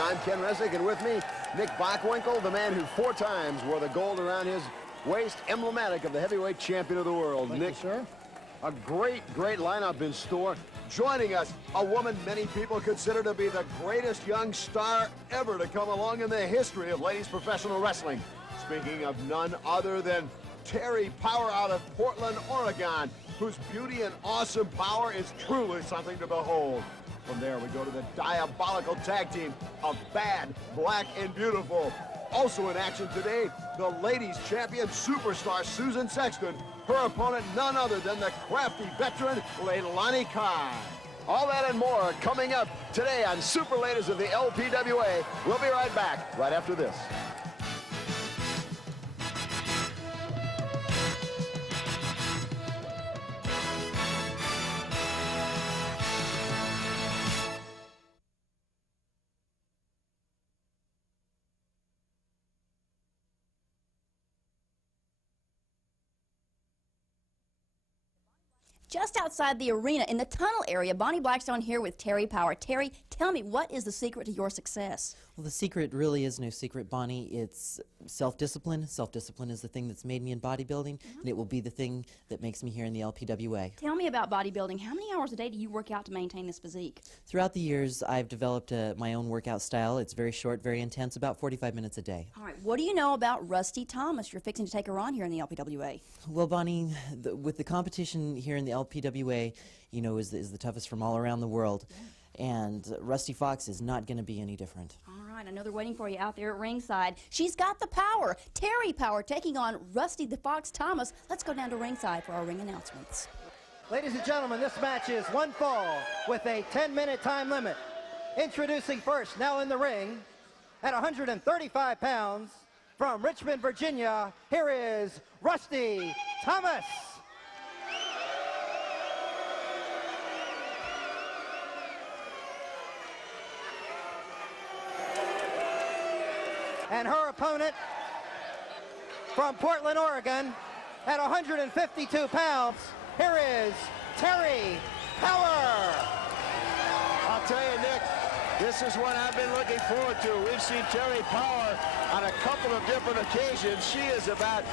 I'm Ken Resnick, and with me, Nick Bockwinkle, the man who 4 times wore the gold around his waist, emblematic of the heavyweight champion of the world. Thank Nick, you, sir. A great lineup in store. Joining us, a woman many people consider to be the greatest young star ever to come along in the history of ladies professional wrestling. Speaking of none other than Terri Power out of Portland, Oregon, whose beauty and awesome power is truly something to behold. From there, we go to the diabolical tag team of Bad, Black, and Beautiful. Also in action today, the ladies champion superstar Susan Sexton. Her opponent, none other than the crafty veteran, Leilani. All that and more coming up today on Super Ladies of the LPWA. We'll be right back right after this. Just outside the arena, in the tunnel area, Bonnie Blackstone here with Terri Power. Terri, tell me, what is the secret to your success? Well, the secret really is no secret, Bonnie. It's self-discipline. Self-discipline is the thing that's made me in bodybuilding, and it will be the thing that makes me here in the LPWA. Tell me about bodybuilding. How many hours a day do you work out to maintain this physique? Throughout the years, I've developed my own workout style. It's very short, very intense, about 45 minutes a day. All right, what do you know about Rusty Thomas? You're fixing to take her on here in the LPWA. Well, Bonnie, with the competition here in the LPWA, you know, is the toughest from all around the world. Yeah. And Rusty Fox is not going to be any different. All right, I know they're waiting for you out there at ringside. She's got the power. Terri Power taking on Rusty the Fox Thomas. Let's go down to ringside for our ring announcements. Ladies and gentlemen, this match is one fall with a 10-minute time limit. Introducing first, now in the ring, at 135 pounds, from Richmond, Virginia, here is Rusty Thomas. And her opponent from Portland, Oregon, at 152 pounds, here is Terri Power. I'll tell you, Nick, this is what I've been looking forward to. We've seen Terri Power on a couple of different occasions. She is about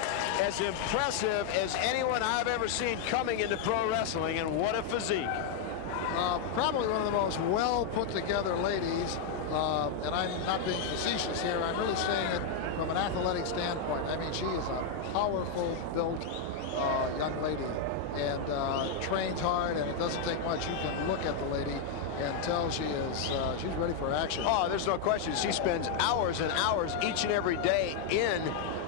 as impressive as anyone I've ever seen coming into pro wrestling, and what a physique. Probably one of the most well put together ladies. And I'm not being facetious here. I'm really saying it from an athletic standpoint. I mean, she is a powerful built young lady, and trains hard, and it doesn't take much. You can look at the lady and tell she's ready for action. Oh, there's no question. She spends hours and hours each and every day in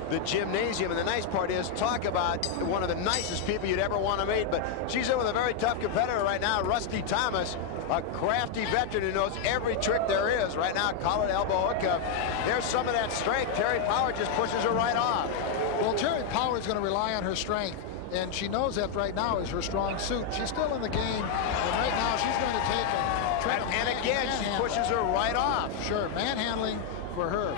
the gymnasium, and the nice part is, talk about one of the nicest people you'd ever want to meet, but she's in with a very tough competitor right now, Rusty Thomas, a crafty veteran who knows every trick there is. Right now, collar, elbow, hookup. There's some of that strength. Terri Power just pushes her right off. Well, Terri Power is going to rely on her strength, and she knows that right now is her strong suit. She's still in the game, and right now she's going to take it. And again, she pushes her right off. Sure, manhandling for her.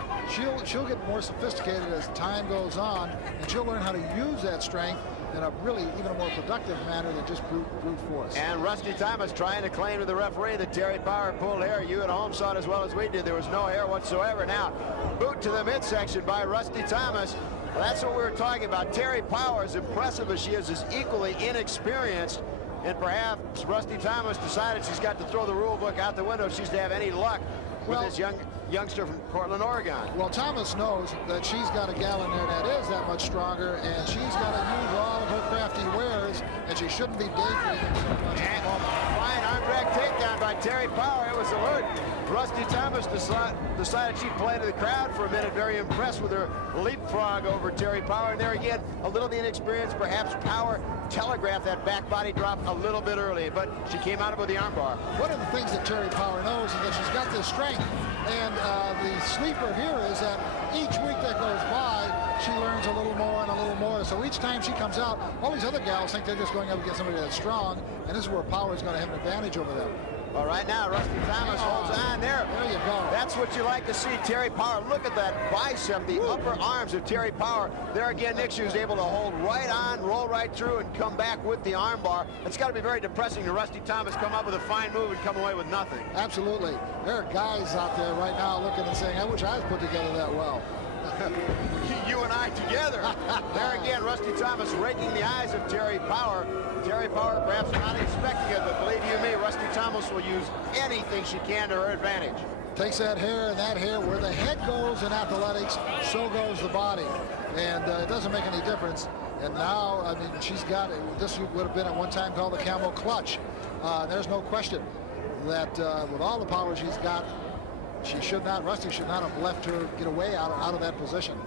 She'll get more sophisticated as time goes on, and she'll learn how to use that strength in a really even a more productive manner than just brute force. And Rusty Thomas trying to claim to the referee that Terri Power pulled hair. You at home saw it as well as we did. There was no hair whatsoever. Now, boot to the midsection by Rusty Thomas. Well, that's what we were talking about. Terri Power, as impressive as she is equally inexperienced. And perhaps Rusty Thomas decided she's got to throw the rule book out the window if she's to have any luck with this youngster from Portland, Oregon. Well, Thomas knows that she's got a gal in there that is that much stronger, and she's got to use all of her crafty wares, and she shouldn't be daydreaming so much. Fine arm drag takedown by Terri Power. It was alert. Rusty Thomas decided she'd play to the crowd for a minute, very impressed with her leapfrog over Terri Power. And there again, a little of the inexperience, perhaps Power telegraphed that back body drop a little bit early, but she came out of it with the armbar. One of the things that Terri Power knows is that she's got this strength, and the sleeper here is that each week that goes by, she learns a little more and a little more. So each time she comes out, all these other gals think they're just going up against somebody that's strong, and this is where Power is going to have an advantage over them. Well, right now, Rusty Thomas holds on there. There you go. That's That's what you like to see, Terri Power. Look at that bicep, the upper arms of Terri Power. There again, Nick, she was able to hold right on, roll right through, and come back with the arm bar. It's got to be very depressing to Rusty Thomas come up with a fine move and come away with nothing. Absolutely. There are guys out there right now looking and saying, I wish I was put together that well. You and I together. There again, Rusty Thomas raking the eyes of Terri Power. Terri Power perhaps not expecting it, but believe you me, Rusty Thomas will use anything she can to her advantage. Takes that hair, and that hair, where the head goes in athletics, so goes the body. And it doesn't make any difference. And now, I mean, she's got it. This would have been at one time called the camel clutch. There's no question that with all the power she's got, Rusty should not have left her get away out of that position.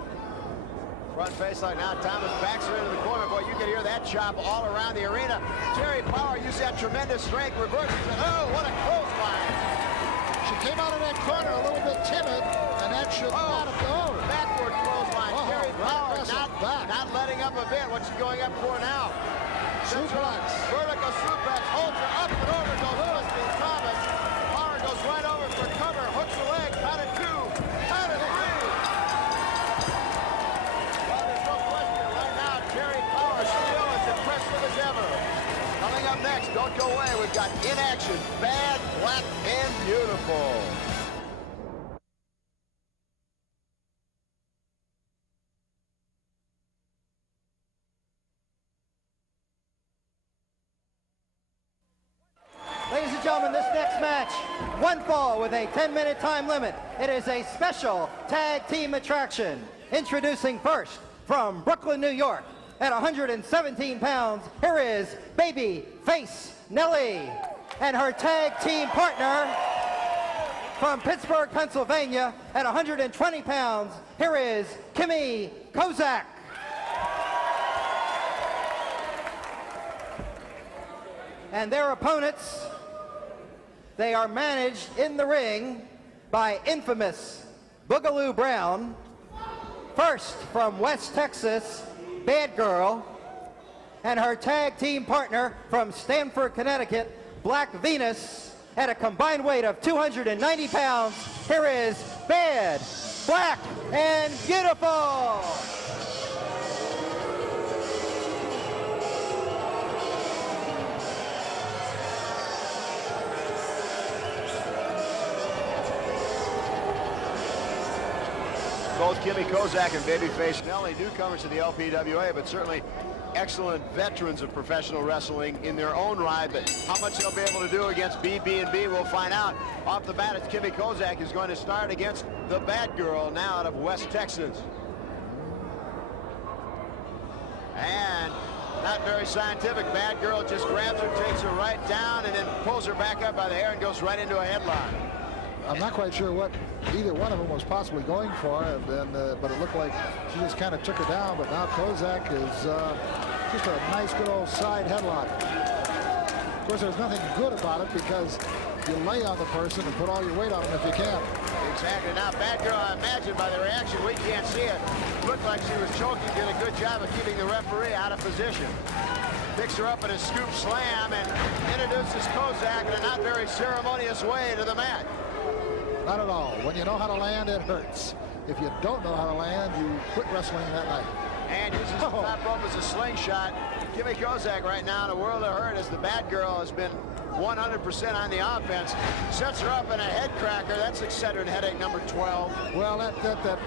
Front face like now, Thomas backs her into the corner. Boy, you can hear that chop all around the arena. Terri Power used that tremendous strength, reverses, and oh, what a clothesline. She came out of that corner a little bit timid, and that should not have gone. Backward clothesline. Terri Power not letting up a bit. What's she going up for now? Suplex. Vertical suplex. Holds her up and over goes Rusty Thomas. Power goes right over for cover. Hooks the leg. Count it 2. Count it 3. Well, there's no question right now. Terri Power still as impressive as ever. Coming up next, don't go away. We've got In Action, Bad, Black, and Beautiful. Ladies and gentlemen, this next match, one fall with a 10-minute time limit. It is a special tag team attraction. Introducing first from Brooklyn, New York, at 117 pounds, here is baby face Nellie and her tag team partner from Pittsburgh, Pennsylvania, at 120 pounds, here is Kimmie Kozak. And their opponents, they are managed in the ring by infamous Bugaloo Brown. First, from West Texas, Bad Girl, and her tag team partner from Stamford, Connecticut, Black Venus, at a combined weight of 290 pounds. Here is Bad, Black, and Beautiful. Both Kimmie Kozak and babyface Nellie, newcomers to the LPWA, but certainly excellent veterans of professional wrestling in their own right. But how much they'll be able to do against BB&B, we'll find out. Off the bat, it's Kimmie Kozak who's going to start against the Bad Girl, now out of West Texas. And not very scientific. Bad Girl just grabs her, takes her right down, and then pulls her back up by the hair and goes right into a headlock. I'm not quite sure what either one of them was possibly going for, and then, but it looked like she just kind of took her down. But now Kozak is just a nice, good old side headlock. Of course, there's nothing good about it because you lay on the person and put all your weight on them if you can. Exactly. Now, Bad Girl, I imagine by the reaction, we can't see it. Looked like she was choking, did a good job of keeping the referee out of position. Picks her up in a scoop slam and introduces Kozak in a not very ceremonious way to the mat. Not at all. When you know how to land, it hurts. If you don't know how to land, you quit wrestling that night. And uses the top rope as a slingshot. Kimmie Kozak right now in a world of hurt as the Bad Girl has been 100% on the offense. Sets her up in a head cracker. That's excedrin headache number 12. Well, that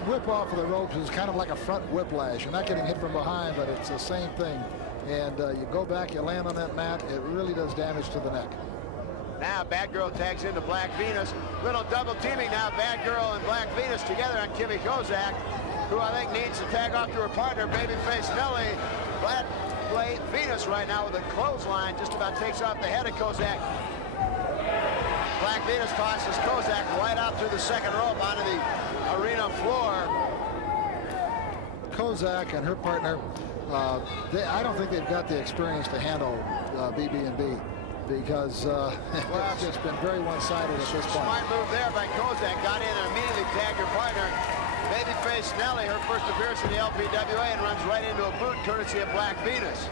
whip off of the ropes is kind of like a front whiplash. You're not getting hit from behind, but it's the same thing. And you go back, you land on that mat, it really does damage to the neck. Now Bad Girl tags into Black Venus. Little double teaming now, Bad Girl and Black Venus together on Kimmie Kozak, who I think needs to tag off to her partner, babyface Nellie. Black Venus right now with a clothesline just about takes off the head of Kozak. Black Venus tosses Kozak right out through the second rope onto the arena floor. Kozak and her partner, I don't think they've got the experience to handle BB&B. Because it's just been very one-sided at this point. Smart move there by Kozak. Got in and immediately tagged her partner. Babyface Nellie, her first appearance in the LPWA, and runs right into a boot courtesy of Black Venus.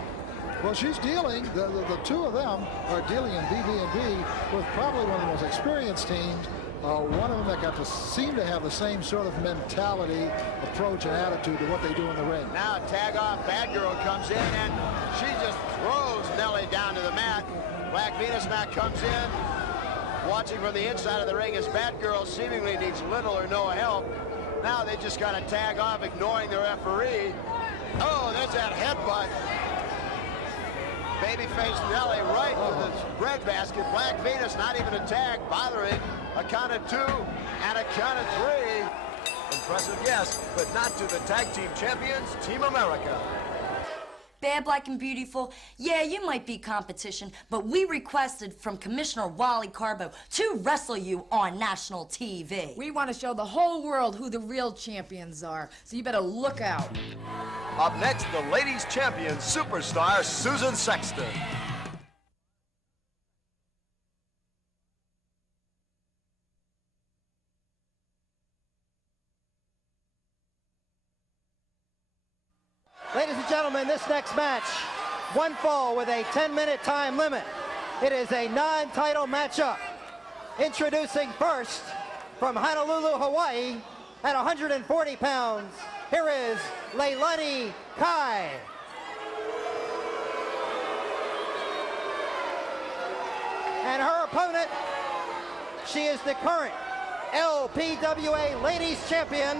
Well, she's dealing, the two of them are dealing in BB&B with probably one of the most experienced teams one of them that got to seem to have the same sort of mentality, approach, and attitude to what they do in the ring. Now tag off, Bad Girl comes in, and she just throws Nellie down to the mat. Black Venus now comes in, watching from the inside of the ring as Bad Girl seemingly needs little or no help. Now they just got to tag off, ignoring the referee. Oh, there's that headbutt. Babyface Nellie right to the breadbasket. Black Venus not even a tag, bothering. A count of 2 and a count of 3. Impressive, yes, but not to the tag team champions, Team America. Bad, Black, and Beautiful, yeah, you might be competition, but we requested from Commissioner Wally Karbo to wrestle you on national TV. We want to show the whole world who the real champions are, so you better look out. Up next, the ladies champion, superstar Susan Sexton. Ladies and gentlemen, this next match, one fall with a 10-minute time limit. It is a non-title matchup. Introducing first, from Honolulu, Hawaii, at 140 pounds, here is Leilani Kai. And her opponent, she is the current LPWA Ladies Champion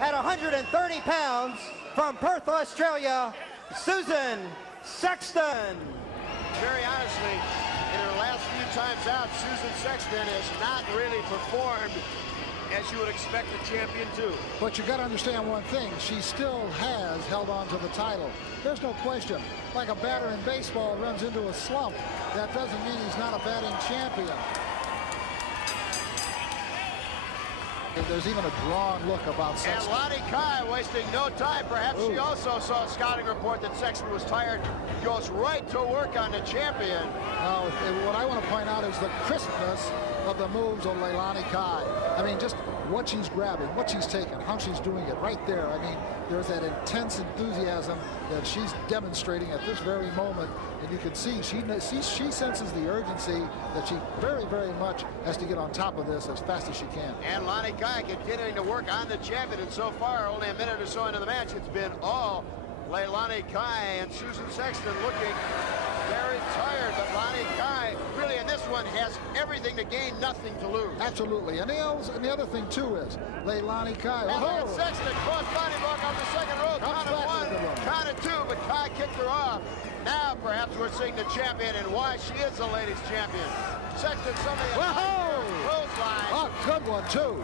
at 130 pounds, from Perth, Australia, Susan Sexton. Very honestly, in her last few times out, Susan Sexton has not really performed as you would expect a champion to. But you got to understand one thing, she still has held on to the title. There's no question. Like a batter in baseball runs into a slump, that doesn't mean he's not a batting champion. There's even a drawn look about Sexton. And Leilani Kai wasting no time. Perhaps she also saw a scouting report that Sexton was tired. Goes right to work on the champion. Now, what I want to point out is the crispness of the moves of Leilani Kai. I mean, just what she's grabbing, what she's taking, how she's doing it right there. I mean, there's that intense enthusiasm that she's demonstrating at this very moment. And you can see she senses the urgency that she very, very much has to get on top of this as fast as she can. And Leilani Kai continuing to work on the champion. And so far, only a minute or so into the match, it's been all Leilani Kai, and Susan Sexton looking very tired. But Leilani Kai, really in this one, has everything to gain, nothing to lose. Absolutely. And the other thing, too, is Leilani Kai. And Sexton cross body block on the second row. Count of 1, count of 2, but Kai kicked her off. Now perhaps we're seeing the champion and why she is the ladies champion. Sexton suddenly clothesline. Oh, good one, too.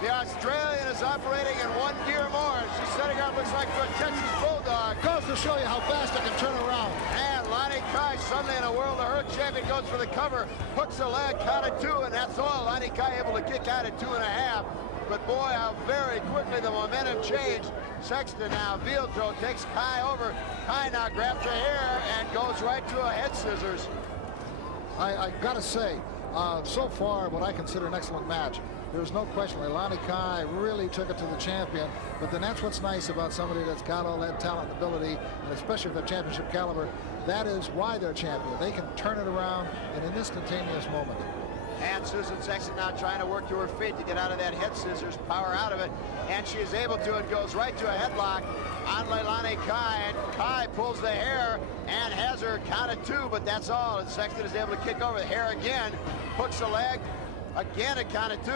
The Australian is operating in one gear more. She's setting up, looks like for a Texas Bulldog. Goes to show you how fast it can turn around. And Leilani Kai, suddenly in a world of hurt champion, goes for the cover, hooks a leg, count of 2, and that's all. Leilani Kai able to kick out at 2.5. But boy, how very quickly the momentum changed. Sexton now, heel throw, takes Kai over. Kai now grabs her hair and goes right to a head scissors. I gotta say, so far, what I consider an excellent match. There's no question Leilani Kai really took it to the champion, but then that's what's nice about somebody that's got all that talent and ability, and especially if they're championship caliber. That is why they're champion. They can turn it around in an instantaneous moment. And Susan Sexton now trying to work to her feet to get out of that head scissors, power out of it, and she is able to, and goes right to a headlock on Leilani Kai, and Kai pulls the hair and has her count of 2, but that's all, and Sexton is able to kick over the hair again, hooks the leg, again a count of 2.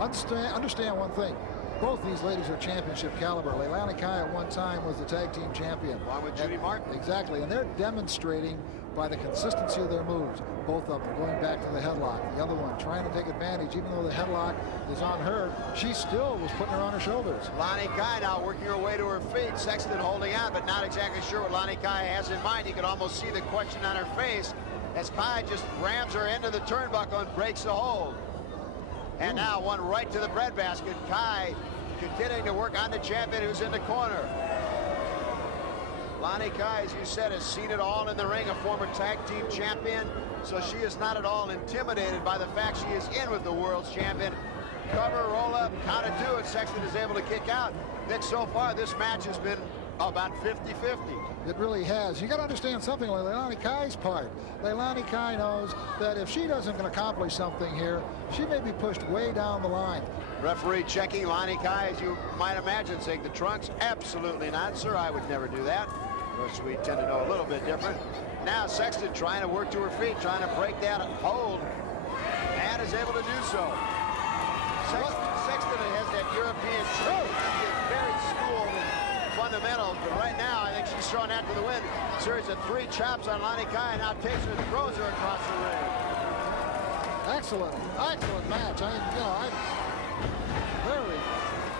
Understand one thing. Both these ladies are championship caliber. Leilani Kai at one time was the tag team champion. Along with Judy Martin. Exactly, and they're demonstrating by the consistency of their moves. Both of them going back to the headlock. The other one trying to take advantage, even though the headlock is on her, she still was putting her on her shoulders. Leilani Kai now working her way to her feet. Sexton holding on, but not exactly sure what Leilani Kai has in mind. You can almost see the question on her face as Kai just rams her into the turnbuckle and breaks the hold. And now one right to the breadbasket. Kai continuing to work on the champion who's in the corner. Leilani Kai, as you said, has seen it all in the ring, a former tag team champion, so she is not at all intimidated by the fact she is in with the world's champion. Cover, roll up, count of 2, and Sexton is able to kick out. Nick, so far this match has been About 50-50. It really has. You got to understand something on Leilani Kai's part. Leilani Kai knows that if she doesn't accomplish something here, she may be pushed way down the line. Referee checking Leilani Kai, as you might imagine, saying the trunks. Absolutely not, sir. I would never do that. Of course, we tend to know a little bit different. Now Sexton trying to work to her feet, trying to break that hold, and is able to do so. Sexton has that European training. She is very schooled in fundamentals, but right now I think she's thrown that to the wind. Series of 3 chops on Leilani Kai, and now takes her and throws her across the ring. Excellent match.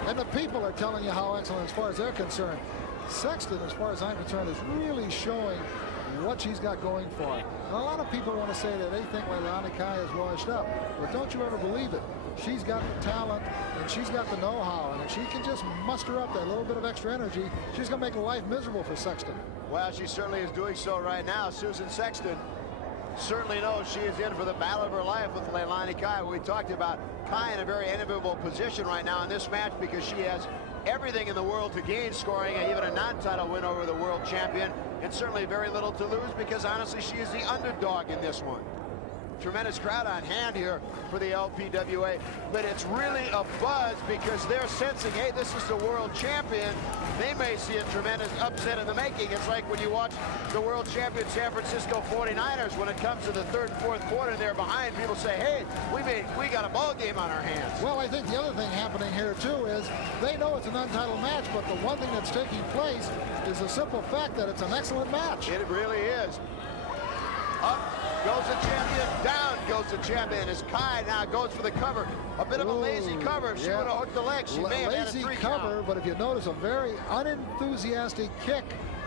And the people are telling you how excellent as far as they're concerned. Sexton, as far as I'm concerned, is really showing what she's got going for her. And a lot of people want to say that they think Leilani Kai is washed up, but don't you ever believe it. She's got the talent, and she's got the know-how, and if she can just muster up that little bit of extra energy, she's going to make life miserable for Sexton. Well, she certainly is doing so right now. Susan Sexton certainly knows she is in for the battle of her life with Leilani Kai. We talked about Kai in a very enviable position right now in this match because she has everything in the world to gain, scoring even a non-title win over the world champion, and certainly very little to lose because honestly she is the underdog in this one. Tremendous crowd on hand here for the LPWA, but it's really a buzz because they're sensing, hey, this is the world champion. They may see a tremendous upset in the making. It's like when you watch the world champion San Francisco 49ers, when it comes to the third and fourth quarter and they're behind, people say, hey, we got a ball game on our hands. Well, I think the other thing happening here too is they know it's an untitled match, but the one thing that's taking place is the simple fact that it's an excellent match. It really is. Up goes the champion, down goes the champion as Kai now goes for the cover. A bit of a lazy cover. If she would have hooked the leg, she may have had a 3 count. Lazy cover, but if you notice a very unenthusiastic kick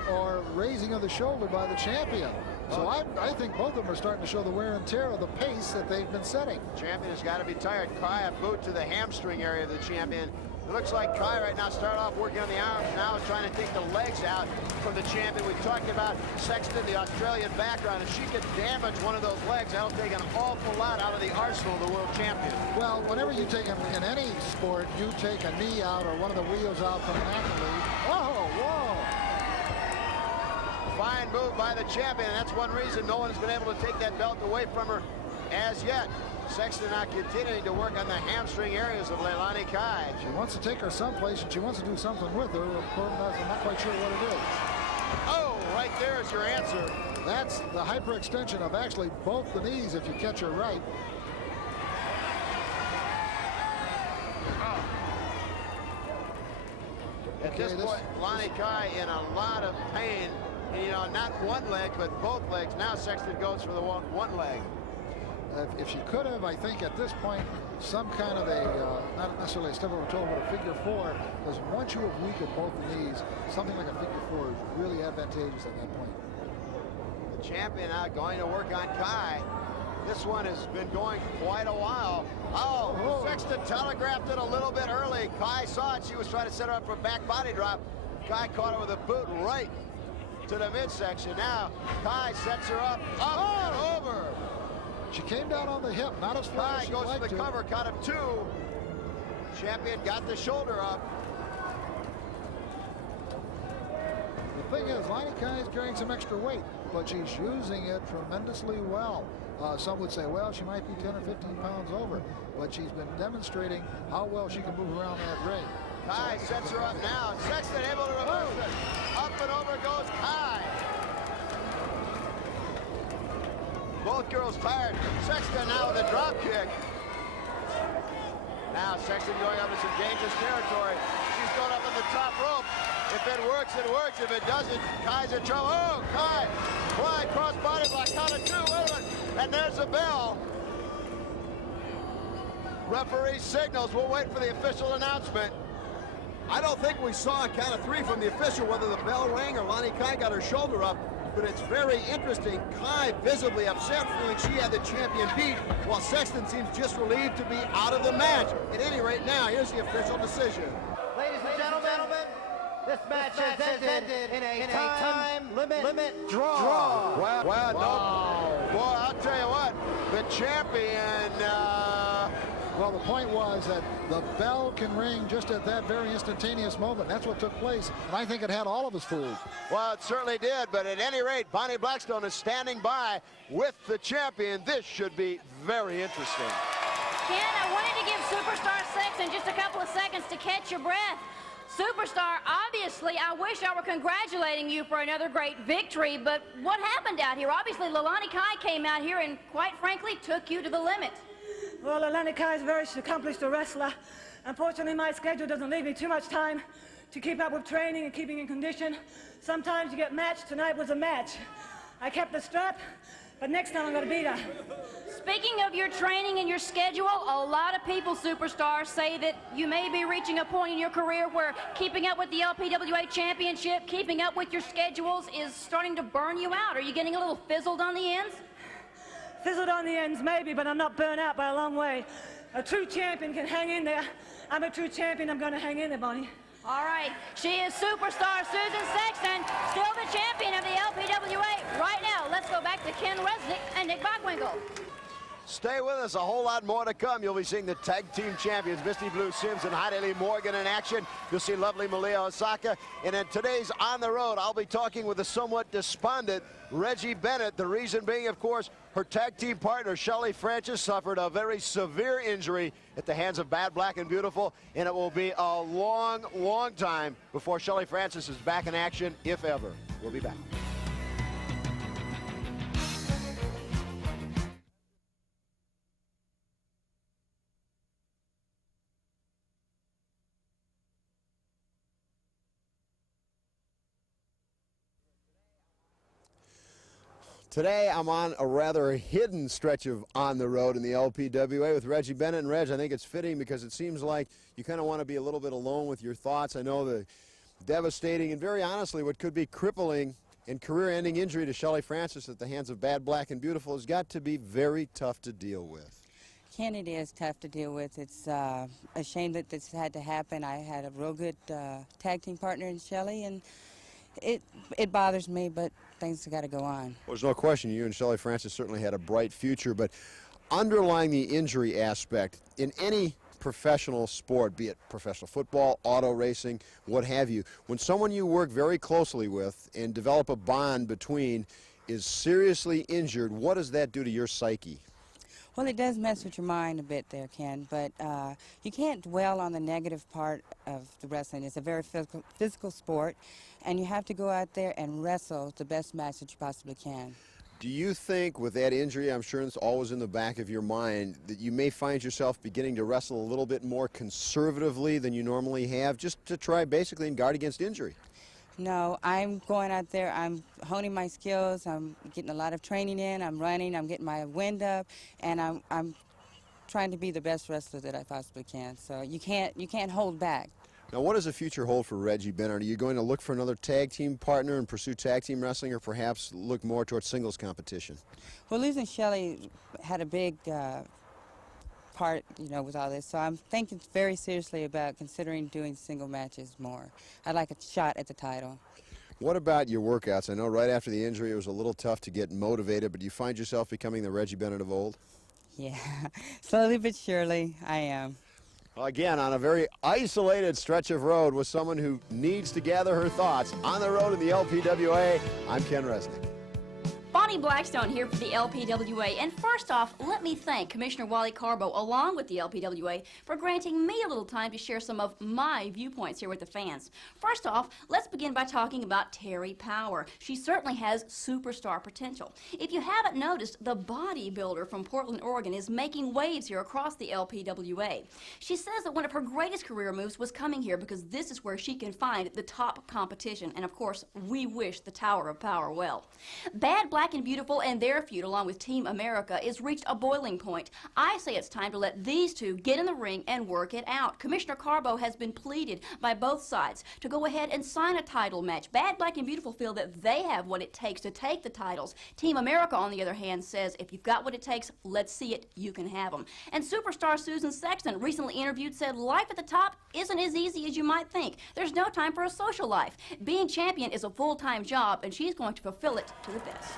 or raising of the shoulder by the champion. So I think both of them are starting to show the wear and tear of the pace that they've been setting. Champion has got to be tired. Kai, a boot to the hamstring area of the champion. It looks like Kai right now started off working on the arms, now is trying to take the legs out from the champion. We talked about Sexton, the Australian background. If she could damage one of those legs, that'll take an awful lot out of the arsenal of the world champion. Well, whenever you take in any sport, you take a knee out or one of the wheels out from an athlete. Oh, whoa! Fine move by the champion, and that's one reason no one has been able to take that belt away from her as yet. Sexton now continuing to work on the hamstring areas of Leilani Kai. She wants to take her someplace, and she wants to do something with her. I'm not quite sure what it is. Oh, right there is your answer. That's the hyperextension of actually both the knees if you catch her right. At this point, Leilani Kai in a lot of pain. You know, not one leg, but both legs. Now Sexton goes for the one leg. If she could have, I think at this point, some kind of a, not necessarily a step over toe, but a figure 4, because once you have weakened both the knees, something like a figure 4 is really advantageous at that point. The champion now going to work on Kai. This one has been going quite a while. Oh, Sexton telegraphed it a little bit early. Kai saw it. She was trying to set her up for a back body drop. Kai caught her with a boot right to the midsection. Now, Kai sets her up and over. She came down on the hip, not as far as she goes liked for the cover, caught him 2. Champion got the shoulder up. The thing is, Leilani Kai is carrying some extra weight, but she's using it tremendously well. Some would say, well, she might be 10 or 15 pounds over, but she's been demonstrating how well she can move around that ring. Kai sets her up now. Sexton able to reverse it. Up and over goes Kai. Both girls tired. Sexton now with a drop kick. Now Sexton going up in some dangerous territory. She's going up on the top rope. If it works, it works. If it doesn't, Kai's in trouble. Oh, Kai! Fly cross body block. Count of 2. Wait a minute. And there's a bell. Referee signals. We'll wait for the official announcement. I don't think we saw a count of 3 from the official, whether the bell rang or Leilani Kai got her shoulder up. But it's very interesting. Kai visibly upset, feeling she had the champion beat, while Sexton seems just relieved to be out of the match. At any rate, now here's the official decision. Ladies and gentlemen, this match has ended in a time limit draw. Well, no. Boy, I'll tell you what, the champion Well, the point was that the bell can ring just at that very instantaneous moment. That's what took place, and I think it had all of us fooled. Well, it certainly did, but at any rate, Bonnie Blackstone is standing by with the champion. This should be very interesting. Ken, I wanted to give Superstar Sexton just a couple of seconds to catch your breath. Superstar, obviously, I wish I were congratulating you for another great victory, but what happened out here? Obviously, Leilani Kai came out here and, quite frankly, took you to the limit. Well, Leilani Kai is a very accomplished wrestler. Unfortunately, my schedule doesn't leave me too much time to keep up with training and keeping in condition. Sometimes you get matched. Tonight was a match. I kept the strap, but next time I'm going to beat her. Speaking of your training and your schedule, a lot of people, Superstar, say that you may be reaching a point in your career where keeping up with the LPWA championship, keeping up with your schedules is starting to burn you out. Are you getting a little fizzled on the ends? Fizzled on the ends, maybe, but I'm not burnt out by a long way. A true champion can hang in there. I'm a true champion. I'm going to hang in there, Bonnie. All right. She is Superstar Susan Sexton, still the champion of the LPWA. Right now, let's go back to Ken Resnick and Nick Bockwinkle. Stay with us, a whole lot more to come. You'll be seeing the tag team champions, Misty Blue Sims and Heidi Lee Morgan in action. You'll see lovely Malia Hosaka. And in today's On the Road, I'll be talking with the somewhat despondent Reggie Bennett. The reason being, of course, her tag team partner, Shelly Francis, suffered a very severe injury at the hands of Bad Black and Beautiful. And it will be a long, long time before Shelly Francis is back in action, if ever. We'll be back. Today, I'm on a rather hidden stretch of On the Road in the LPWA with Reggie Bennett. And Reg, I think it's fitting because it seems like you kind of want to be a little bit alone with your thoughts. I know the devastating and very honestly what could be crippling and career-ending injury to Shelly Francis at the hands of Bad Black and Beautiful has got to be very tough to deal with. Ken, it is tough to deal with. It's a shame that this had to happen. I had a real good tag team partner in Shelly, and it bothers me, but things have got to go on. Well, there's no question you and Shelly Francis certainly had a bright future, but underlying the injury aspect in any professional sport, be it professional football, auto racing, what have you, when someone you work very closely with and develop a bond between is seriously injured, what does that do to your psyche? Well, it does mess with your mind a bit there, Ken, but you can't dwell on the negative part of the wrestling. It's a very physical sport, and you have to go out there and wrestle the best match that you possibly can. Do you think with that injury, I'm sure it's always in the back of your mind, that you may find yourself beginning to wrestle a little bit more conservatively than you normally have, just to try basically and guard against injury? No, I'm going out there, I'm honing my skills, I'm getting a lot of training in, I'm running, I'm getting my wind up, and I'm trying to be the best wrestler that I possibly can. So you can't hold back. Now, what does the future hold for Reggie Bennett? Are you going to look for another tag team partner and pursue tag team wrestling, or perhaps look more towards singles competition? Well, losing Shelly had a big part, with all this. So I'm thinking very seriously about considering doing single matches more. I'd like a shot at the title. What about your workouts? I know right after the injury it was a little tough to get motivated, but do you find yourself becoming the Reggie Bennett of old? Yeah, slowly but surely I am. Again, on a very isolated stretch of road with someone who needs to gather her thoughts. On the road in the LPWA, I'm Ken Resnick. Bonnie Blackstone here for the LPWA, and first off, let me thank Commissioner Wally Karbo along with the LPWA for granting me a little time to share some of my viewpoints here with the fans. First off, let's begin by talking about Terri Power. She certainly has superstar potential. If you haven't noticed, the bodybuilder from Portland, Oregon is making waves here across the LPWA. She says that one of her greatest career moves was coming here because this is where she can find the top competition, and of course, we wish the Tower of Power well. Bad Black and Beautiful and their feud, along with Team America, is reached a boiling point. I say it's time to let these two get in the ring and work it out. Commissioner Karbo has been pleaded by both sides to go ahead and sign a title match. Bad Black and Beautiful feel that they have what it takes to take the titles. Team America, on the other hand, says if you've got what it takes, let's see it, you can have them. And superstar Susan Sexton, recently interviewed, said life at the top isn't as easy as you might think. There's no time for a social life. Being champion is a full-time job, and she's going to fulfill it to the best.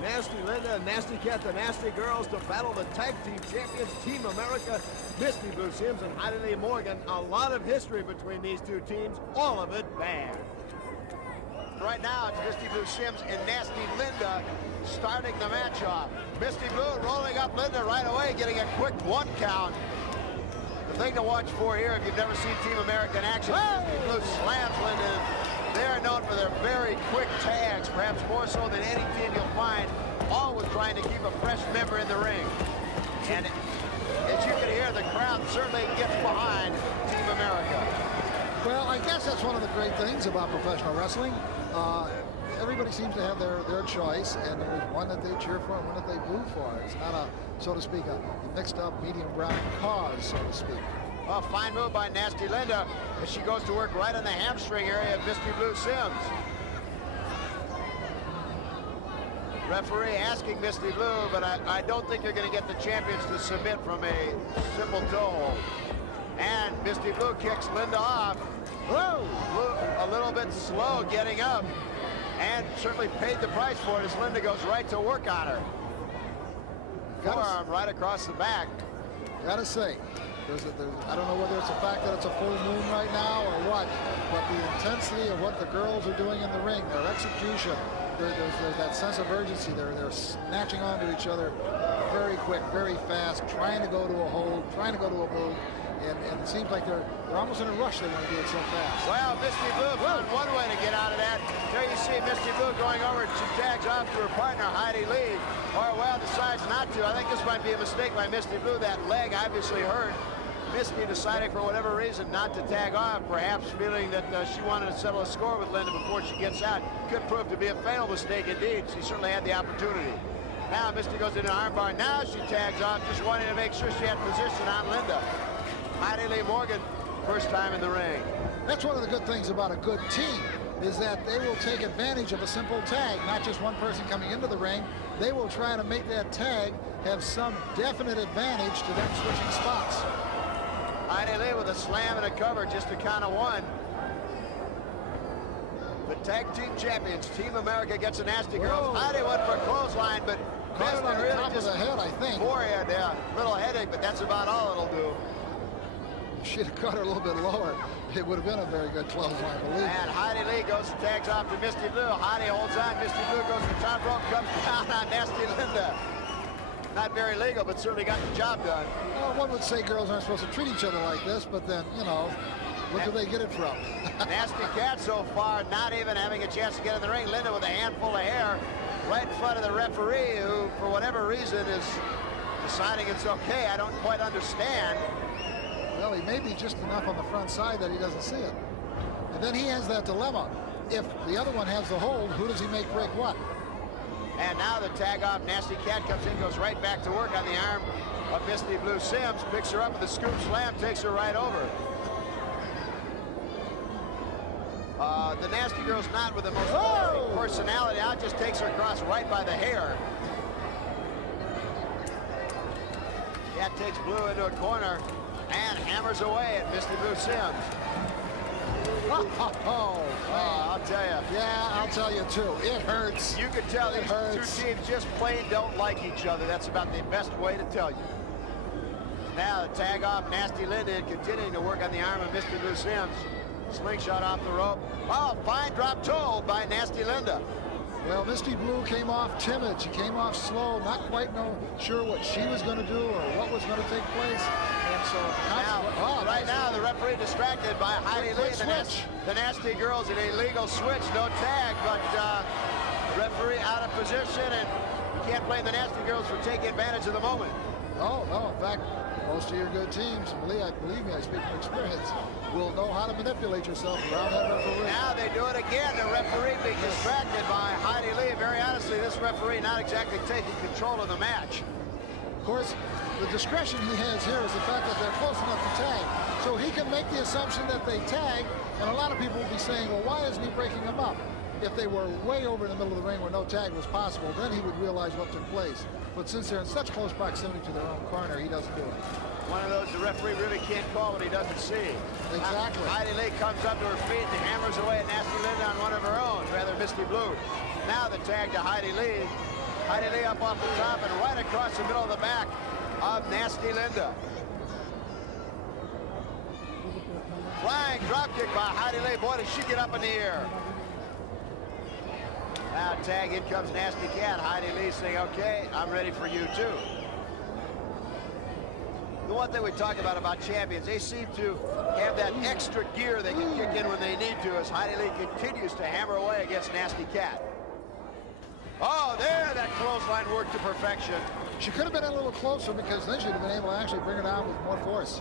Nasty Linda and Nasty Cat, the Nasty Girls, to battle the tag team champions, Team America, Misty Blue Sims and Heidi Morgan. A lot of history between these two teams, all of it bad. Right now, it's Misty Blue Sims and Nasty Linda starting the match off. Misty Blue rolling up Linda right away, getting a quick 1 count. The thing to watch for here, if you've never seen Team America in action, Misty Blue slams Linda. They are known for their very quick tags, perhaps more so than any team you'll find, always trying to keep a fresh member in the ring. And as you can hear, the crowd certainly gets behind Team America. Well, I guess that's one of the great things about professional wrestling. Everybody seems to have their choice, and there's one that they cheer for and one that they boo for. It's not a, so to speak, a mixed up medium brown cause, so to speak. Well, fine move by Nasty Linda as she goes to work right on the hamstring area of Misty Blue Sims. Referee asking Misty Blue, but I don't think you're going to get the champions to submit from a simple toe. And Misty Blue kicks Linda off. Whoa! Blue a little bit slow getting up, and certainly paid the price for it as Linda goes right to work on her. Forearm right across the back. Gotta say, I don't know whether it's the fact that it's a full moon right now or what, but the intensity of what the girls are doing in the ring, their execution, there's that sense of urgency. They're snatching onto each other very quick, very fast, trying to go to a hold, trying to go to a move. And it seems like they're almost in a rush. They want to do it so fast. Well, Misty Blue found one way to get out of that. There you see Misty Blue going over. She tags off to her partner, Heidi Lee. Or, well, decides not to. I think this might be a mistake by Misty Blue. That leg obviously hurt. Misty deciding for whatever reason not to tag off, perhaps feeling that she wanted to settle a score with Linda before she gets out. Could prove to be a fatal mistake indeed. She certainly had the opportunity. Now Misty goes into an armbar. Now she tags off, just wanting to make sure she had position on Linda. Heidi Lee Morgan, first time in the ring. That's one of the good things about a good team, is that they will take advantage of a simple tag, not just one person coming into the ring. They will try to make that tag have some definite advantage to them switching spots. Heidi Lee with a slam and a cover, just to count of 1. The tag team champions, Team America gets a Nasty Girls. Heidi went for a clothesline, but caught it on the top of the head, I think. Forehead, yeah. Little headache, but that's about all it'll do. Should have cut her a little bit lower. It would have been a very good clothesline, I believe. And Heidi Lee goes and tags off to Misty Blue. Heidi holds on. Misty Blue goes to the top rope, comes down on Nasty Linda. Not very legal, but certainly got the job done. Well, one would say girls aren't supposed to treat each other like this, but then, you know, look where they get it from. Nasty Cat so far not even having a chance to get in the ring. Linda with a handful of hair right in front of the referee, who, for whatever reason, is deciding it's okay. I don't quite understand. Well, he may be just enough on the front side that he doesn't see it. And then he has that dilemma. If the other one has the hold, who does he make break what? And now the tag off, Nasty Cat comes in, goes right back to work on the arm of Misty Blue Sims, picks her up with a scoop slam, takes her right over. The Nasty Girl's not with the most personality. Now just takes her across right by the hair. Cat takes Blue into a corner and hammers away at Misty Blue Sims. I'll tell you. Yeah, I'll tell you too. It hurts. You can tell these two teams just plain don't like each other. That's about the best way to tell you. Now the tag off Nasty Linda and continuing to work on the arm of Misty Blue Sims. Slingshot off the rope. Oh, fine drop toe by Nasty Linda. Well, Misty Blue came off timid. She came off slow, not quite sure what she was going to do or what was going to take place. And so now, right now, the referee distracted by Heidi Lee. The Nasty Girls, an illegal switch, no tag, but referee out of position, and you can't blame the Nasty Girls for taking advantage of the moment. Oh, no, in fact, most of your good teams, believe me, I speak from experience, will know how to manipulate yourself around that referee. Now they do it again. The referee being distracted by Heidi Lee. Very honestly, this referee not exactly taking control of the match. Of course, the discretion he has here is the fact that they're close enough to tag. So he can make the assumption that they tag, and a lot of people will be saying, well, why isn't he breaking them up? If they were way over in the middle of the ring where no tag was possible, then he would realize what took place. But since they're in such close proximity to their own corner, he doesn't do it. One of those the referee really can't call what he doesn't see. Exactly. Heidi Lee comes up to her feet and hammers away at Nasty Linda on one of her own, rather Misty Blue. Now the tag to Heidi Lee. Heidi Lee up off the top and right across the middle of the back of Nasty Linda. Flying dropkick by Heidi Lee. Boy, did she get up in the air. Now tag, in comes Nasty Cat. Heidi Lee saying, okay, I'm ready for you too. The one thing we talk about champions, they seem to have that extra gear they can kick in when they need to, as Heidi Lee continues to hammer away against Nasty Cat. Oh, there, that clothesline worked to perfection. She could have been a little closer, because then she'd have been able to actually bring her down with more force.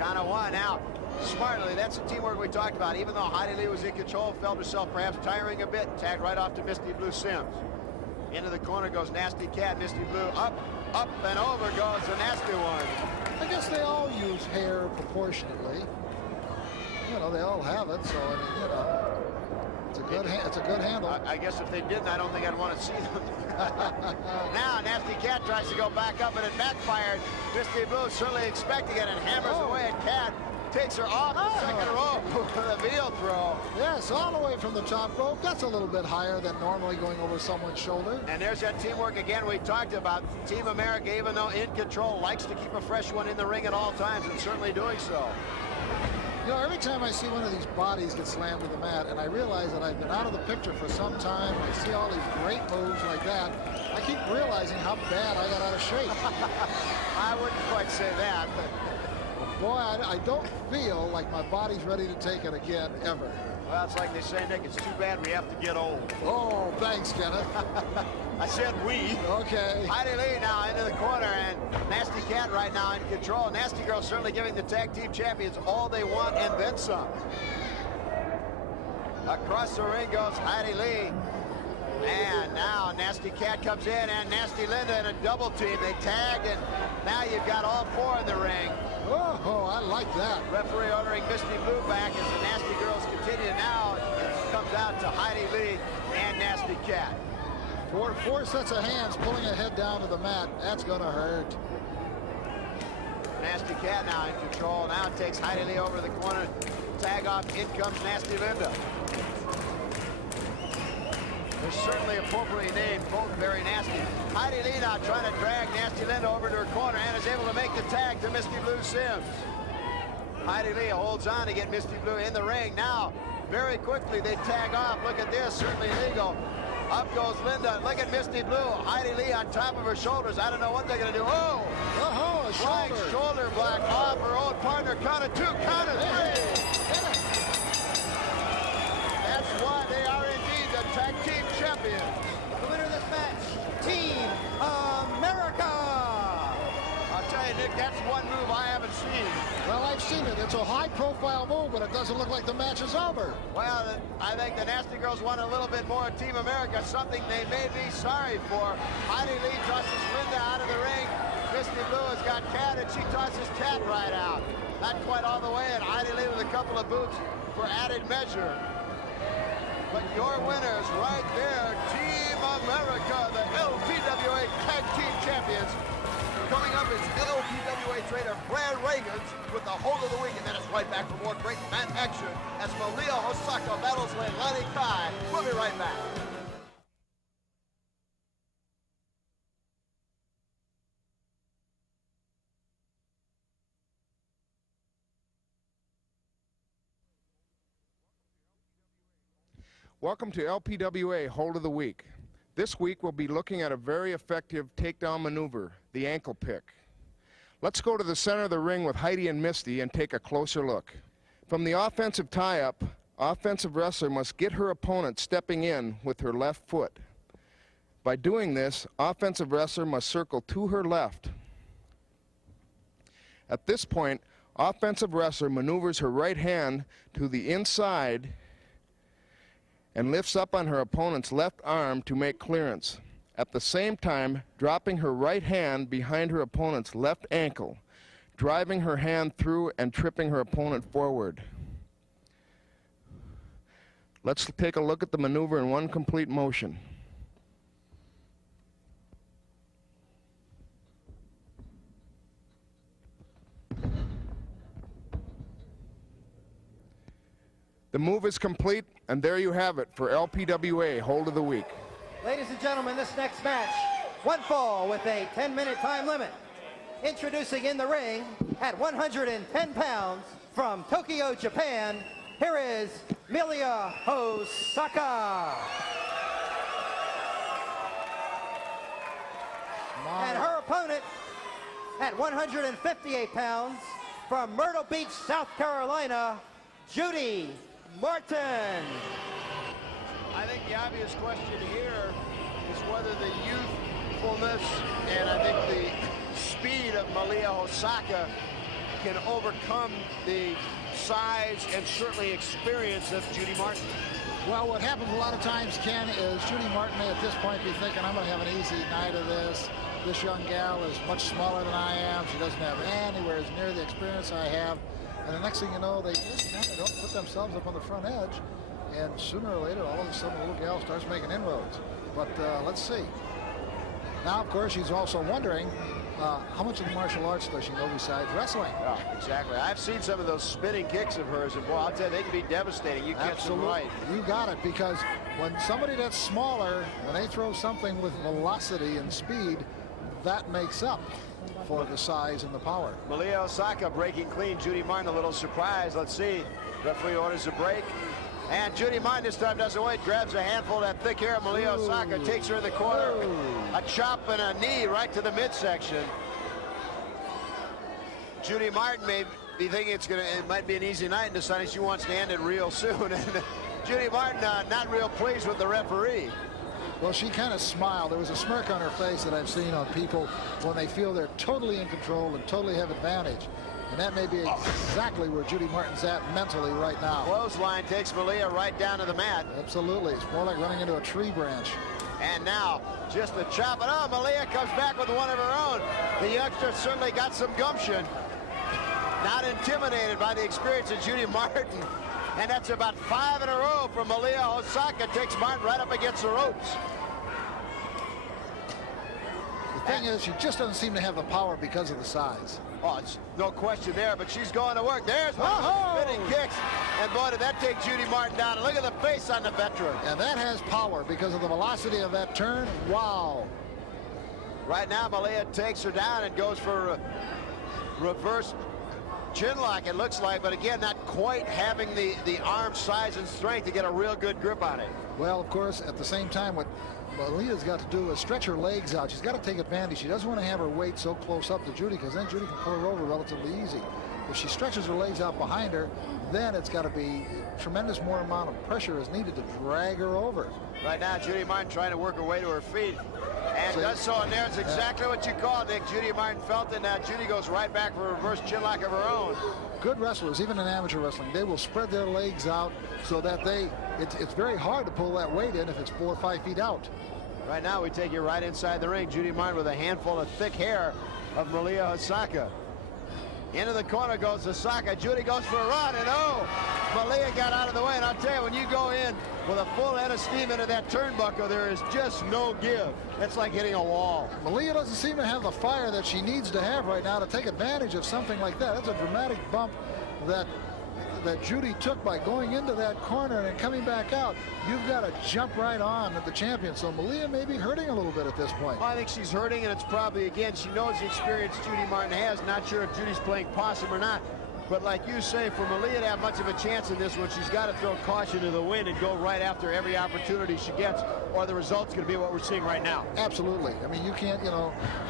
Kind of one out. Smartly, that's the teamwork we talked about. Even though Heidi Lee was in control, felt herself perhaps tiring a bit, tagged right off to Misty Blue Sims. Into the corner goes Nasty Cat. Misty Blue up, and over goes the Nasty One. I guess they all use hair proportionately. You know, they all have it, so I mean, you know, it's a good handle. I guess if they didn't, I don't think I'd want to see them. Now Nasty Cat tries to go back up, and it backfired. Misty Blue certainly expecting it and hammers away at Cat. Takes her off the second rope with a heel throw. Yes, all the way from the top rope. That's a little bit higher than normally going over someone's shoulder. And there's that teamwork again we talked about. Team America, even though in control, likes to keep a fresh one in the ring at all times, and certainly doing so. You know, every time I see one of these bodies get slammed to the mat, and I realize that I've been out of the picture for some time, and I see all these great moves like that, I keep realizing how bad I got out of shape. I wouldn't quite say that, but boy, I don't feel like my body's ready to take it again, ever. Well, it's like they say, Nick, it's too bad we have to get old. Oh, thanks, Kenneth. I said we. Okay. Heidi Lee now into the corner, and Nasty Cat right now in control. Nasty Girl certainly giving the tag team champions all they want and then some. Across the ring goes Heidi Lee. And now Nasty Cat comes in, and Nasty Linda in a double team. They tagged, and now you've got all four in the ring. Oh, I like that. Referee ordering Misty Blue back as the Nasty Girls continue. Now it comes out to Heidi Lee and Nasty Cat. Four sets of hands pulling a head down to the mat. That's going to hurt. Nasty Cat now in control. Now takes Heidi Lee over the corner. Tag off. In comes Nasty Linda. They're certainly appropriately named, both very nasty. Heidi Lee now trying to drag Nasty Linda over to her corner and is able to make the tag to Misty Blue Sims. Heidi Lee holds on to get Misty Blue in the ring. Now, very quickly, they tag off. Look at this, certainly legal. Up goes Linda. Look at Misty Blue. Heidi Lee on top of her shoulders. I don't know what they're going to do. Oh! A flying shoulder block off her own partner. Count of two, count of three. That's why they are indeed the tag team champions. The winner of this match, Team America. I'll tell you, Nick, that's one move I haven't seen. Well, I've seen it. It's a high-profile move, but it doesn't look like the match is over. Well, I think the Nasty Girls want a little bit more of Team America, something they may be sorry for. Heidi Lee tosses Linda out of the ring. Misty Blue has got Cat, and she tosses Cat right out. Not quite all the way, and Heidi Lee with a couple of boots for added measure. But your winners right there, Team America, the LPWA Tag Team Champions. Coming up is LPWA trainer Brad Rheingans with the hold of the week, and then it's right back for more great man action as Malia Hosaka battles Leilani Kai. We'll be right back. Welcome to LPWA Hold of the Week. This week we'll be looking at a very effective takedown maneuver, the ankle pick. Let's go to the center of the ring with Heidi and Misty and take a closer look. From the offensive tie-up, offensive wrestler must get her opponent stepping in with her left foot. By doing this, offensive wrestler must circle to her left. At this point, offensive wrestler maneuvers her right hand to the inside and lifts up on her opponent's left arm to make clearance, at the same time dropping her right hand behind her opponent's left ankle, driving her hand through and tripping her opponent forward. Let's take a look at the maneuver in one complete motion. The move is complete, and there you have it for LPWA Hold of the Week. Ladies and gentlemen, this next match, one fall with a 10-minute time limit. Introducing in the ring at 110 pounds from Tokyo, Japan, here is Malia Hosaka. And her opponent at 158 pounds from Myrtle Beach, South Carolina, Judy Martin. I think the obvious question here is whether the youthfulness and I think the speed of Malia Hosaka can overcome the size and certainly experience of Judy Martin. Well, what happens a lot of times, Ken, is Judy Martin may at this point be thinking, I'm going to have an easy night of this. This young gal is much smaller than I am. She doesn't have anywhere as near the experience I have. And the next thing you know, they just kind of don't put themselves up on the front edge. And sooner or later, all of a sudden, the little gal starts making inroads. But let's see. Now, of course, she's also wondering, how much of the martial arts does she know besides wrestling? Oh, exactly. I've seen some of those spinning kicks of hers, and boy, I'll tell you, they can be devastating. You catch them right. You got it, because when somebody that's smaller, when they throw something with velocity and speed, that makes up for the size and the power. Malia Hosaka breaking clean. Judy Martin a little surprised. Let's see. Referee orders a break. And Judy Martin this time doesn't wait. Grabs a handful of that thick hair. Malia Hosaka takes her in the corner. A chop and a knee right to the midsection. Judy Martin may be thinking it might be an easy night and deciding she wants to end it real soon. And Judy Martin not real pleased with the referee. Well, she kind of smiled. There was a smirk on her face that I've seen on people when they feel they're totally in control and totally have advantage. And that may be exactly where Judy Martin's at mentally right now. Clothesline takes Malia right down to the mat. Absolutely. It's more like running into a tree branch. And now, just the chop. And oh, Malia comes back with one of her own. The youngster certainly got some gumption. Not intimidated by the experience of Judy Martin. And that's about 5 in a row from Malia Hosaka. Takes Martin right up against the ropes. The thing is, she just doesn't seem to have the power because of the size. Oh, it's no question there, but she's going to work. There's one of the spinning kicks. And boy, did that take Judy Martin down. And look at the face on the veteran. And that has power because of the velocity of that turn. Wow. Right now, Malia takes her down and goes for a reverse chin lock, it looks like, but again, not quite having the arm size and strength to get a real good grip on it. Well, of course, at the same time, what Malia's got to do is stretch her legs out. She's got to take advantage. She doesn't want to have her weight so close up to Judy, because then Judy can pull her over relatively easy. If she stretches her legs out behind her, then it's got to be tremendous more amount of pressure is needed to drag her over. Right now, Judy Martin trying to work her way to her feet. And does so, and there's exactly what you called, Nick. Judy Martin felt it. Now Judy goes right back for a reverse chin lock of her own. Good wrestlers, even in amateur wrestling, they will spread their legs out so that it's very hard to pull that weight in if it's 4 or 5 feet out. Right now, we take you right inside the ring. Judy Martin with a handful of thick hair of Malia Hosaka. Into the corner goes Hosaka. Judy goes for a run, and oh, Malia got out of the way. And I'll tell you, when you go in with a full head of steam into that turnbuckle, there is just no give. It's like hitting a wall. Malia doesn't seem to have the fire that she needs to have right now to take advantage of something like that. That's a dramatic bump that Judy took by going into that corner and coming back out. You've got to jump right on at the champion. So Malia may be hurting a little bit at this point. I think she's hurting, and it's probably, again, she knows the experience Judy Martin has. Not sure if Judy's playing possum or not. But like you say, for Malia to have much of a chance in this one, she's got to throw caution to the wind and go right after every opportunity she gets, or the result's going to be what we're seeing right now. Absolutely. I mean, you can't,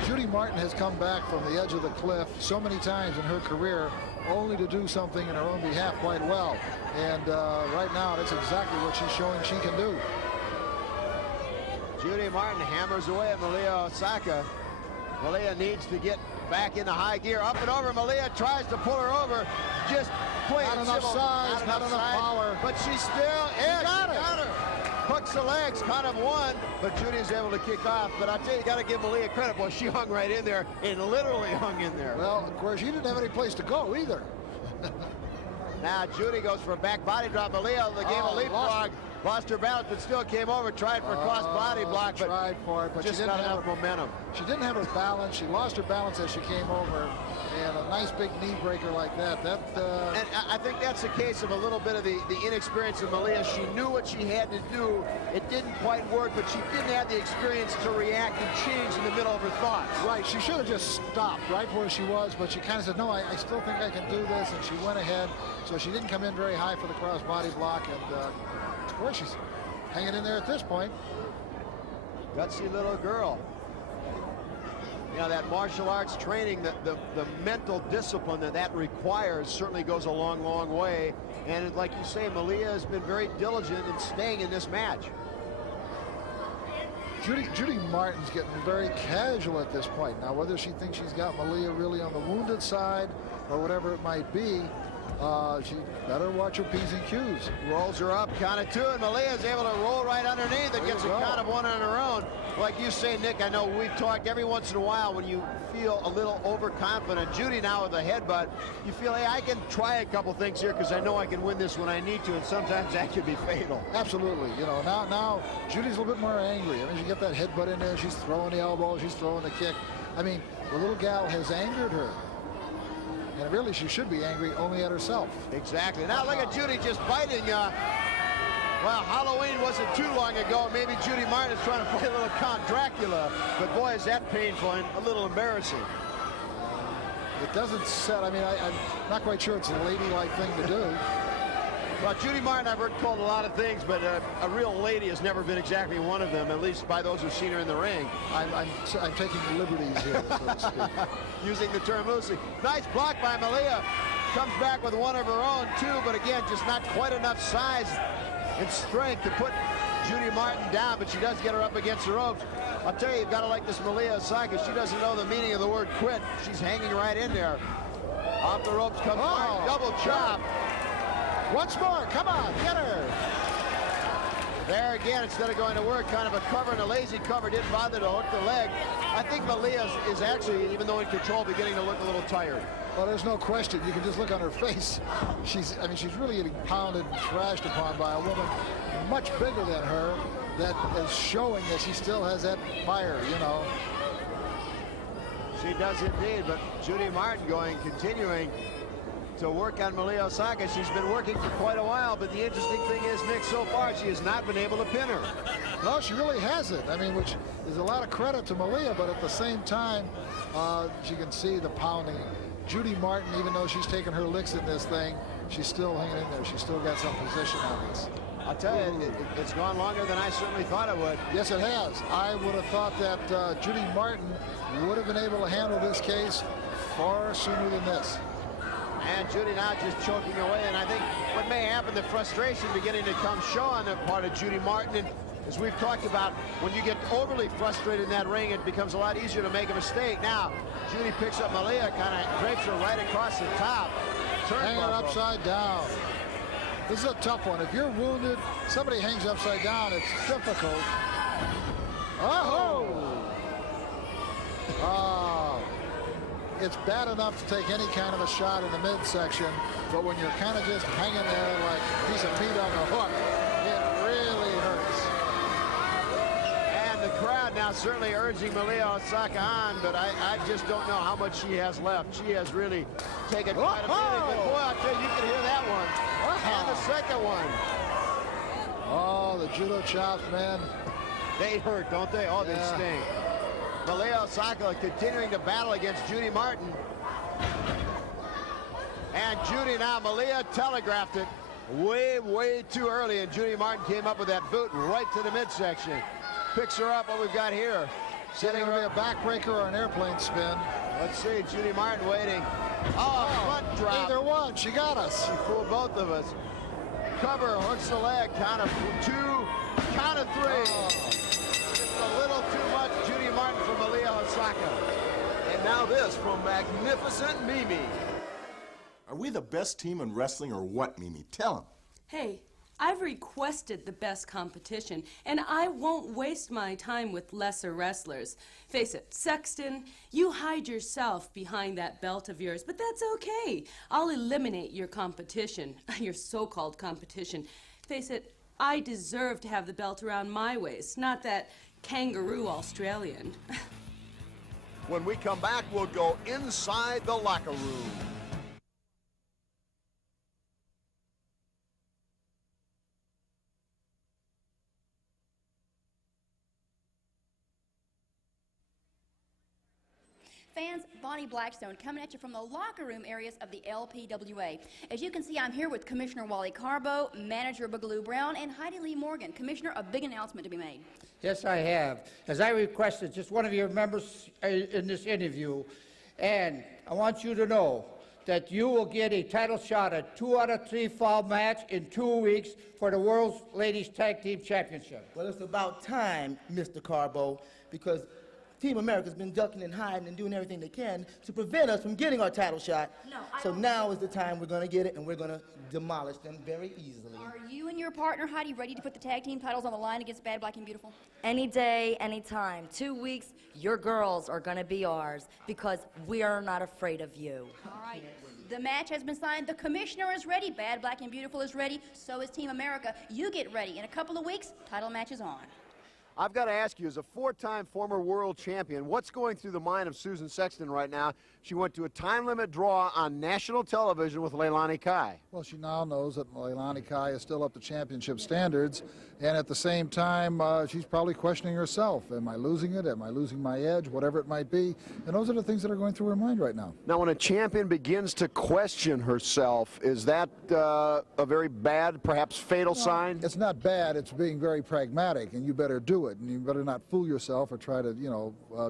Judy Martin has come back from the edge of the cliff so many times in her career, only to do something in her own behalf quite well. And right now, that's exactly what she's showing she can do. Judy Martin hammers away at Malia Hosaka. Malia needs to get back into high gear. Up and over. Malia tries to pull her over. Just plain not enough size, not enough power. But she still is. Got her. Hooks the legs, kind of won, but Judy is able to kick off. But I tell you, you got to give Malia credit. Boy, she hung right in there and literally hung in there. Well, of course, she didn't have any place to go either. Now Judy goes for a back body drop. Malia, the game of leapfrog, lost her balance, but still came over, tried for a cross body block, but tried for it, but just she didn't not have enough momentum. She didn't have her balance. She lost her balance as she came over, and a nice big knee breaker like that. And I think that's a case of a little bit of the inexperience of Malia. She knew what she had to do. It didn't quite work, but she didn't have the experience to react and change in the middle of her thoughts. Right, she should have just stopped right where she was, but she kind of said, no, I still think I can do this, and she went ahead. So she didn't come in very high for the cross-body block, and boy, she's hanging in there at this point. Gutsy little girl. You know, that martial arts training, the mental discipline that requires certainly goes a long, long way. And like you say, Malia has been very diligent in staying in this match. Judy Martin's getting very casual at this point. Now, whether she thinks she's got Malia really on the wounded side or whatever it might be, she better watch her P's and Q's. Rolls her up, count of two, and Malia's able to roll right underneath and gets a count of one on her own. Like you say, Nick, I know we've talked every once in a while when you feel a little overconfident. Judy now with a headbutt, you feel, hey, I can try a couple things here because I know I can win this when I need to, and sometimes that can be fatal. Absolutely. You know, now Judy's a little bit more angry. I mean, she get that headbutt in there, she's throwing the elbow, she's throwing the kick. I mean, the little gal has angered her. And really, she should be angry only at herself. Exactly. Now look at Judy just biting. Well, Halloween wasn't too long ago. Maybe Judy Martin is trying to play a little Count Dracula. But boy, is that painful and a little embarrassing. It doesn't set. I mean, I'm not quite sure it's a ladylike thing to do. Well, Judy Martin, I've heard called a lot of things, but a real lady has never been exactly one of them, at least by those who've seen her in the ring. I'm taking liberties here, so to speak. Using the term loosely. Nice block by Malia. Comes back with one of her own, too, but again, just not quite enough size and strength to put Judy Martin down, but she does get her up against the ropes. I'll tell you, you've got to like this Malia Hosaka. She doesn't know the meaning of the word quit. She's hanging right in there. Off the ropes comes Martin, double chop. Once more, come on, get her. There again, instead of going to work, kind of a cover and a lazy cover, didn't bother to hook the leg. I think Malia is actually, even though in control, beginning to look a little tired. Well, there's no question. You can just look on her face. She's really getting pounded and thrashed upon by a woman much bigger than her that is showing that she still has that fire, you know. She does indeed, but Judy Martin continuing to work on Malia Hosaka. She's been working for quite a while, but the interesting thing is, Nick, so far she has not been able to pin her. No, she really hasn't. I mean, which is a lot of credit to Malia, but at the same time, you can see the pounding. Judy Martin, even though she's taking her licks in this thing, she's still hanging in there. She's still got some position on this. I'll tell you, it's gone longer than I certainly thought it would. Yes, it has. I would have thought that Judy Martin would have been able to handle this case far sooner than this. And Judy now just choking away, and I think what may happen, the frustration beginning to come show on the part of Judy Martin. And as we've talked about, when you get overly frustrated in that ring, it becomes a lot easier to make a mistake. Now, Judy picks up Malia, kind of drapes her right across the top. Hanging upside down. This is a tough one. If you're wounded, somebody hangs upside down, it's difficult. Oh! It's bad enough to take any kind of a shot in the midsection, but when you're kind of just hanging there like a piece of meat on a hook, it really hurts. And the crowd now certainly urging Malia Hosaka on, but I just don't know how much she has left. She has really taken quite a beating. But boy, I'll tell you, you can hear that one. And the second one. Oh, the judo chops, man. They hurt, don't they? Oh, they sting. Malia Hosaka continuing to battle against Judy Martin. And Judy now, Malia telegraphed it way too early, and Judy Martin came up with that boot right to the midsection. Picks her up, what we've got here. Setting her a backbreaker or an airplane spin. Let's see, Judy Martin waiting. Oh, front drop. Either one, she got us. She fooled both of us. Cover, hooks the leg, count of two, count of three. Just a little too much, Judy Martin from Malia Hosaka. And now this from Magnificent Mimi. Are we the best team in wrestling or what, Mimi? Tell him. Hey, I've requested the best competition, and I won't waste my time with lesser wrestlers. Face it, Sexton, you hide yourself behind that belt of yours, but that's okay. I'll eliminate your competition, your so-called competition. Face it, I deserve to have the belt around my waist, not that kangaroo Australian. When we come back, we'll go inside the locker room. Fans, Bonnie Blackstone coming at you from the locker room areas of the LPWA. As you can see, I'm here with Commissioner Wally Karbo, Manager Bugaloo Brown, and Heidi Lee Morgan. Commissioner, a big announcement to be made. Yes, I have. As I requested, just one of your members in this interview, and I want you to know that you will get a title shot at 2 out of 3 fall match in 2 weeks for the World's Ladies Tag Team Championship. Well, it's about time, Mr. Karbo, because Team America's been ducking and hiding and doing everything they can to prevent us from getting our title shot. So now is the time we're going to get it, and we're going to demolish them very easily. Are you and your partner, Heidi, ready to put the tag team titles on the line against Bad, Black, and Beautiful? Any day, any time. 2 weeks, your girls are going to be ours because we are not afraid of you. All right. The match has been signed. The commissioner is ready. Bad, Black, and Beautiful is ready. So is Team America. You get ready. In a couple of weeks, title match is on. I've got to ask you, as a 4-time former world champion, what's going through the mind of Susan Sexton right now? She went to a time limit draw on national television with Leilani Kai. Well, she now knows that Leilani Kai is still up to championship standards, and at the same time, she's probably questioning herself. Am I losing it? Am I losing my edge? Whatever it might be. And those are the things that are going through her mind right now. Now, when a champion begins to question herself, is that a very bad, perhaps fatal sign? It's not bad. It's being very pragmatic, and you better do it. And you better not fool yourself or try to,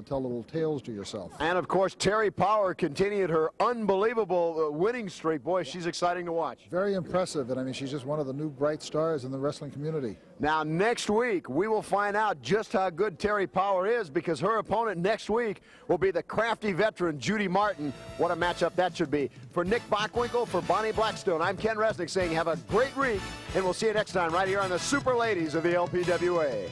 tell little tales to yourself. And, of course, Terri Power continued her unbelievable winning streak. Boy, she's exciting to watch. Very impressive, and I mean, she's just one of the new bright stars in the wrestling community. Now, next week, we will find out just how good Terri Power is, because her opponent next week will be the crafty veteran Judy Martin. What a matchup that should be. For Nick Bockwinkle, for Bonnie Blackstone, I'm Ken Resnick saying have a great week, and we'll see you next time right here on the Super Ladies of the LPWA.